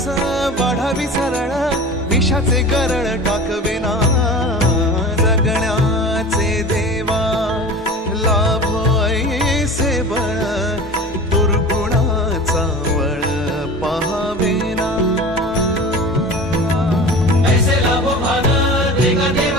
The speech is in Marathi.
रस वाढावी सरळ विषाचे गरळ टाकवेना जगण्याचे देवा लाभ ऐसे बळ दुर्गुणाचा वळ पाहावेना ऐसे लाभो भान देगा